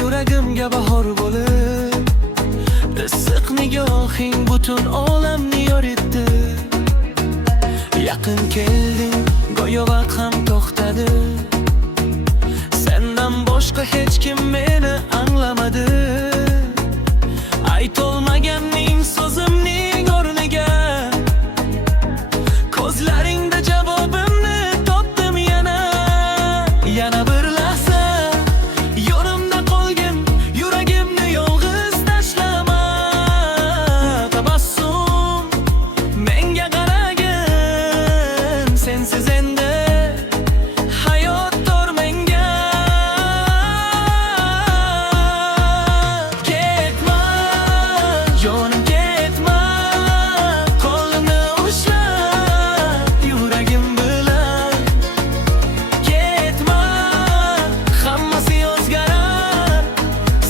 yuragimga bahor bo'lib, issiq nigohing butun olamni yoritdi. Yaqin kelding, go'yo vaqt ham to'xtadi. Sendan boshqa hech kim meni anglamadi. Aytolmaganning so'zimning o'rniga ko'zlaringda javobimni topdim yana. Yana bir lahza yonimda qolgin, yuragimni yolg'iz tashlama. Tabassum menga qaragin, sensiz endi hayot tor menga. Ketma jonim, ketma, qo'lini ushlab yuragim bilan. Ketma, hammasi o'zgarar,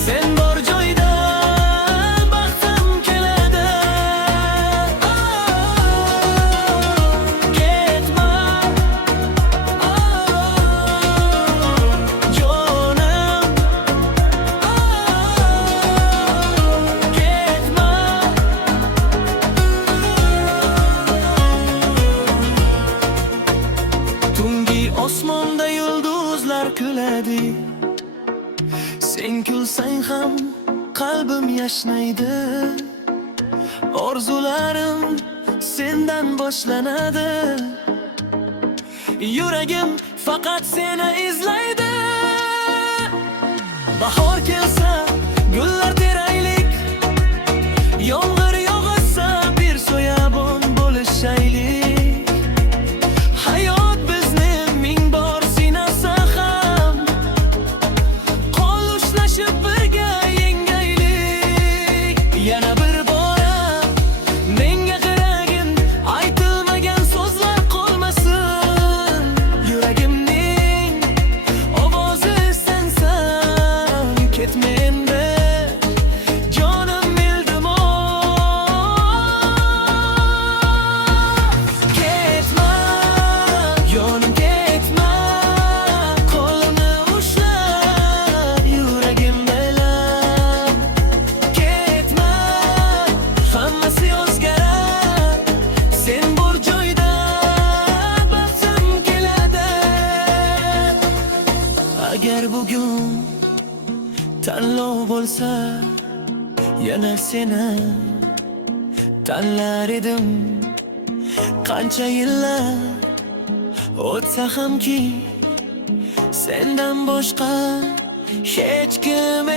sen bor joyda baxtim keladi. Ketma jonim, ketma. Tungi osmonda yulduzlar kuladi. Sen kulsang ham qalbim yashnaydi. Orzularim sendan boshlanadi. Yuragim faqat seni izlaydi. Bahor kelsa gullar teraylik, yomg'ir yog'sa bir soyabon bo'lishaylik. Hayot bizni ming bor sinasa ham, qo'l ushlashib birga yengaylik. Yana bir bora menga qaragin, aytilmagan so'zlar qolmasin. Yuragimning ovozi sensan. Ketma endi jonim, iltimos. Ketma jonim, ketma, qo'lini ushlab yuragim bilan. Ketma, hammasi o'zgarar, sen bor joyda baxtim keladi. Agar bugun tanlov bo'lsa, yana seni tanlar edim. Qancha yillar o'tsa hamki, sendan boshqa hech kim